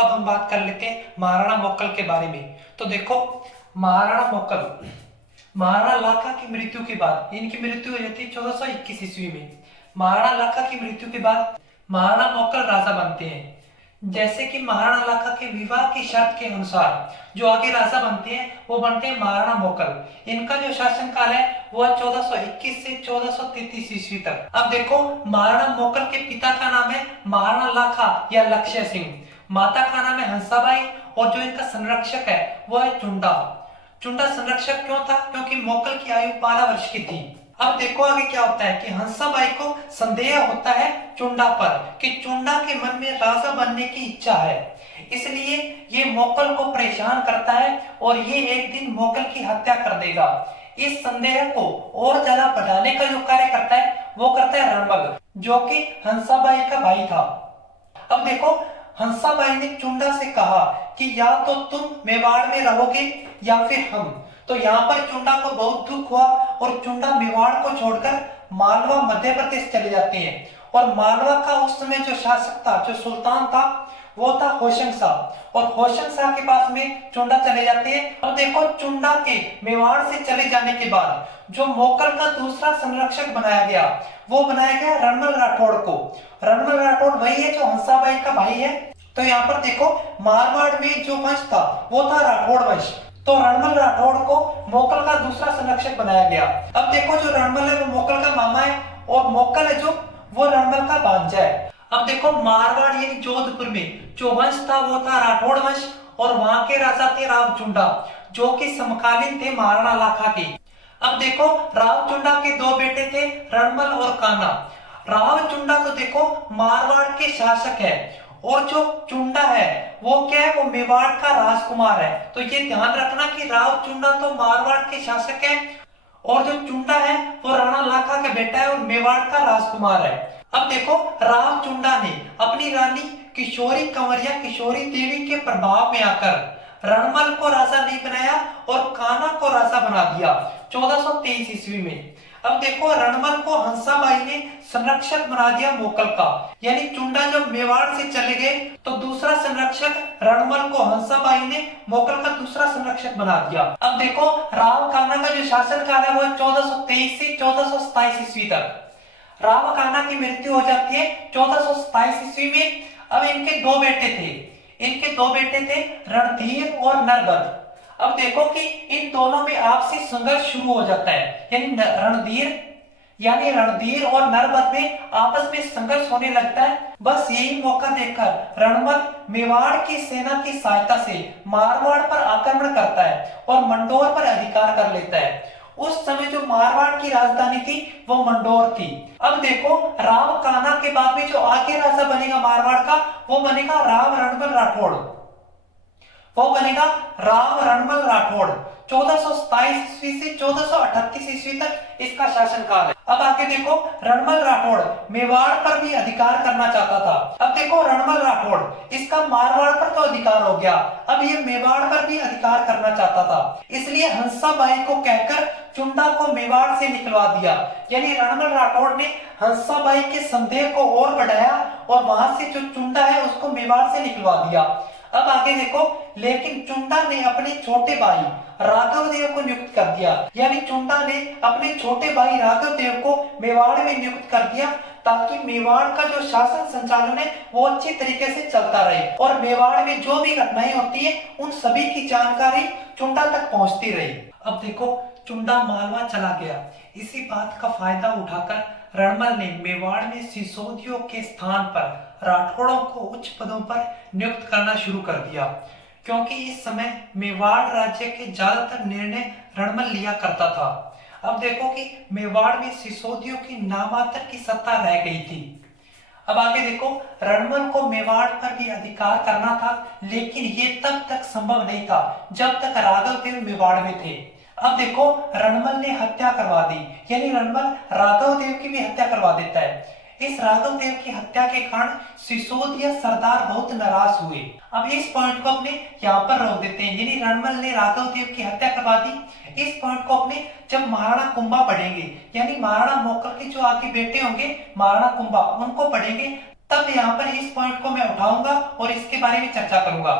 अब हम बात कर लेते हैं महाराणा मोक्कल के बारे में। तो देखो, महाराणा मोक्कल, महाराणा लाखा की मृत्यु के बाद, इनकी मृत्यु हो जाती है 1421 ईस्वी में। महाराणा लाखा की मृत्यु के बाद महाराणा मोक्कल राजा बनते हैं। जैसे कि महाराणा लाखा के विवाह की शर्त के अनुसार जो आगे राजा बनते हैं वो बनते हैं महाराणा मोक्कल। इनका जो शासन काल है वो 1421 से 1433 ईस्वी तक। अब देखो, महाराणा मोक्कल के पिता का नाम है महाराणा लाखा या लक्ष्य सिंह, माता का नाम है हंसाबाई, और जो इनका संरक्षक है वो है चुंडा। चुंडा संरक्षक क्यों था? क्योंकि मोक्कल की आयु 12 वर्ष की थी। अब देखो आगे क्या होता है कि हंसाबाई को संदेह होता है चुंडा पर कि चुंडा के मन में राजा बनने की इच्छा है, इसलिए ये मोक्कल को परेशान करता है और ये एक दिन मोक्कल की हत्या कर देगा। इस संदेह को और ज्यादा बढ़ाने का जो कार्य करता है वो करता है रणबल, जो कि हंसाबाई का भाई था। अब देखो, हंसाबाई ने चुंडा से कहा कि या तो तुम मेवाड़ में रहोगे या फिर हम। तो यहाँ पर चुंडा को बहुत दुख हुआ और चुंडा मेवाड़ को छोड़कर मालवा मध्य प्रदेश चले जाते हैं। और मालवा का उस समय जो शासक था, जो सुल्तान था, वो था होशंग शाह, और होशंग शाह के पास में चुंडा चले जाते हैं। अब देखो, चुंडा के मेवाड़ से चले जाने के बाद जो मोक्कल का दूसरा संरक्षक बनाया गया वो बनाया गया रणमल राठौड़ को। रणमल राठौड़ वही है जो हंसाबाई का भाई है। तो यहाँ पर देखो, मारवाड़ में जो वंश था वो था राठौड़ वंश। तो रणमल राठौड़ को मोक्कल का दूसरा संरक्षक बनाया गया। अब देखो, जो रणमल है वो मोक्कल का मामा है और मोक्कल है जो वो रणमल का भांजा है। अब देखो, मारवाड़ यानी जोधपुर में जो वंश था वो था राठौड़ वंश, और वहां के राजा थे राव चुंडा, जो कि समकालीन थे महाराणा लाखा के। अब देखो, राव चुंडा के दो बेटे थे, रणमल और कान्हा। राव चुंडा तो देखो मारवाड़ के शासक है, और जो चुंडा है वो क्या है, वो मेवाड़ का राजकुमार है। तो ये ध्यान रखना कि राव चुंडा तो मारवाड़ के शासक है, और जो चुंडा है वो राणा लाखा का बेटा है और मेवाड़ का राजकुमार है। अब देखो, राव चुंडा ने अपनी रानी किशोरी कंवरिया किशोरी देवी के प्रभाव में आकर रणमल को राजा नहीं बनाया और कान्हा को राजा बना दिया 1423 ईस्वी में। अब देखो, रणमल को हंसाबाई ने संरक्षक बना दिया मोक्कल का, यानी चुंडा जब मेवाड़ से चले गए तो दूसरा संरक्षक रणमल को हंसाबाई ने मोक्कल का दूसरा संरक्षक बना दिया। अब देखो, राव कान्हा का जो शासन काल है वो 1423 से 1427 ईस्वी तक। राव कान्हा की मृत्यु हो जाती है 1427 ईस्वी में। अब इनके दो बेटे थे, रणधीर और नरगद। अब देखो कि इन दोनों में आपसी संघर्ष शुरू हो जाता है, यानी रणधीर और नरगद में आपस में संघर्ष होने लगता है। बस यही मौका देखकर रणमल मेवाड़ की सेना की सहायता से मारवाड़ पर आक्रमण करता है और मंडोर पर अधिकार कर लेता है। उस समय जो मारवाड़ की राजधानी थी वो मंडोर थी। अब देखो, राव कान्हा के बाद में जो आगे राजा बनेगा मारवाड़ का वो बनेगा राव रणमल राठौड़। 1427 ईस्वी से 1438 ईस्वी तक इसका शासन काल है। अब आगे देखो, रणमल राठौड़ मेवाड़ पर भी अधिकार करना चाहता था। अब देखो, रणमल राठौड़, इसका मारवाड़ पर तो अधिकार हो गया, अब ये मेवाड़ पर भी अधिकार करना चाहता था। इसलिए हंसाबाई को कहकर चुंडा को मेवाड़ से निकलवा दिया। यानी रणमल राठौड़ ने हंसाबाई के संदेह को और बढ़ाया और वहां से जो चुंडा है उसको मेवाड़ से निकलवा दिया। अब आगे देखो, लेकिन चुंडा ने अपने छोटे भाई राघव देव को नियुक्त कर दिया। यानी चुंडा ने अपने छोटे भाई राघव देव को मेवाड़ में नियुक्त कर दिया, ताकि मेवाड़ का जो शासन संचालन है वो अच्छी तरीके से चलता रहे और मेवाड़ में जो भी घटनाएं होती है उन सभी की जानकारी चुंडा तक पहुंचती रही। अब देखो, चुंडा मालवा चला गया। इसी बात का फायदा उठाकर रणमल ने मेवाड़ में सिसोदियों के स्थान पर राठौड़ों को उच्च पदों पर नियुक्त करना शुरू कर दिया, क्योंकि इस समय मेवाड़ राज्य के ज्यादातर निर्णय रणमल लिया करता था। अब देखो कि मेवाड़ में सिसोदियों की नामात्र की सत्ता रह गई थी। अब आगे देखो, रणमल को मेवाड़ पर भी अधिकार करना था, लेकिन ये तब तक संभव नहीं था जब तक राघव देव मेवाड़ में थे। अब देखो, रणमल ने हत्या करवा दी, यानी रणमल राघव देव की भी हत्या करवा देता है। इस राघव देव की हत्या के कारण सिसोदिया सरदार बहुत नाराज हुए। अब इस पॉइंट को अपने यहाँ पर रोक देते हैं, यानी रणमल ने राघव देव की हत्या करवा दी। इस पॉइंट को अपने जब महाराणा कुंभा पढ़ेंगे, यानी महाराणा मोक्कल के जो आगे बेटे होंगे महाराणा कुंभा, उनको पढ़ेंगे तब यहाँ पर इस पॉइंट को मैं उठाऊंगा और इसके बारे में चर्चा करूंगा।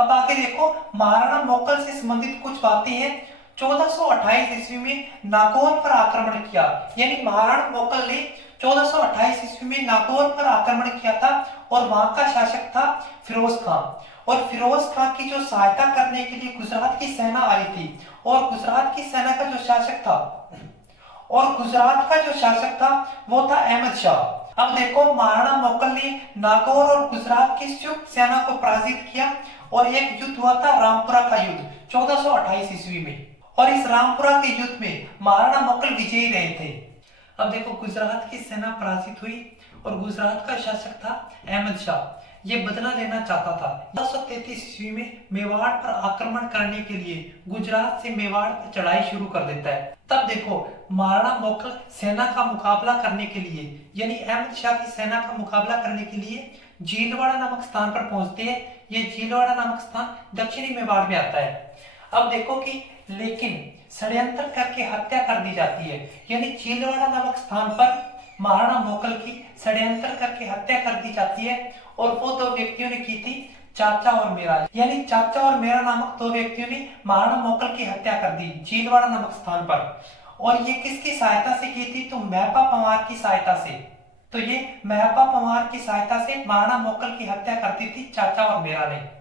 अब आगे देखो, महाराणा मोकल से संबंधित कुछ बातें हैं। 1428 ईस्वी में नागौर पर आक्रमण किया, यानी महाराणा मोकल ने 1428 ईस्वी में नागौर पर आक्रमण किया था और वहां का शासक था फिरोज खान। और फिरोज खान की जो सहायता करने के लिए गुजरात की सेना आई थी, और गुजरात की सेना का जो शासक था वो था अहमद शाह। अब देखो, महाराणा मोकल ने नागौर और गुजरात की संयुक्त सेना को पराजित किया और एक युद्ध हुआ था रामपुरा का युद्ध 1428 ईस्वी में। और इस रामपुरा के युद्ध में महाराणा मोकल विजयी रहे थे। अब देखो, गुजरात की सेना पराजित हुई और गुजरात का शासक था अहमद शाह। ये बदला लेना चाहता था। 1433 ईस्वी में मेवाड़ पर आक्रमण करने के लिए गुजरात से मेवाड़ पर चढ़ाई शुरू कर देता है। तब देखो, महाराणा मोकल सेना का मुकाबला करने के लिए, यानी अहमद शाह की सेना का मुकाबला करने के लिए जीलवाड़ा नामक स्थान पर पहुंचते हैं। ये जीलवाड़ा नामक स्थान दक्षिणी मेवाड़ में आता है। अब देखो कि लेकिन षड्यंत्र करके हत्या कर दी जाती है, यानी जीलवाड़ा नामक स्थान पर महाराणा मोकल की षड्यंत्र करके हत्या कर दी जाती है। और वो दो व्यक्तियों ने की थी, चाचा और मेरा, यानी चाचा और मेरा नामक दो व्यक्तियों ने महाराणा मोकल की हत्या कर दी जीलवाड़ा नामक स्थान पर। और ये किसकी सहायता से की थी? तो मेहपा पंवार की सहायता से। तो ये मेहपा पंवार की सहायता से महाराणा मोकल की हत्या करती थी चाचा और मेरा ने।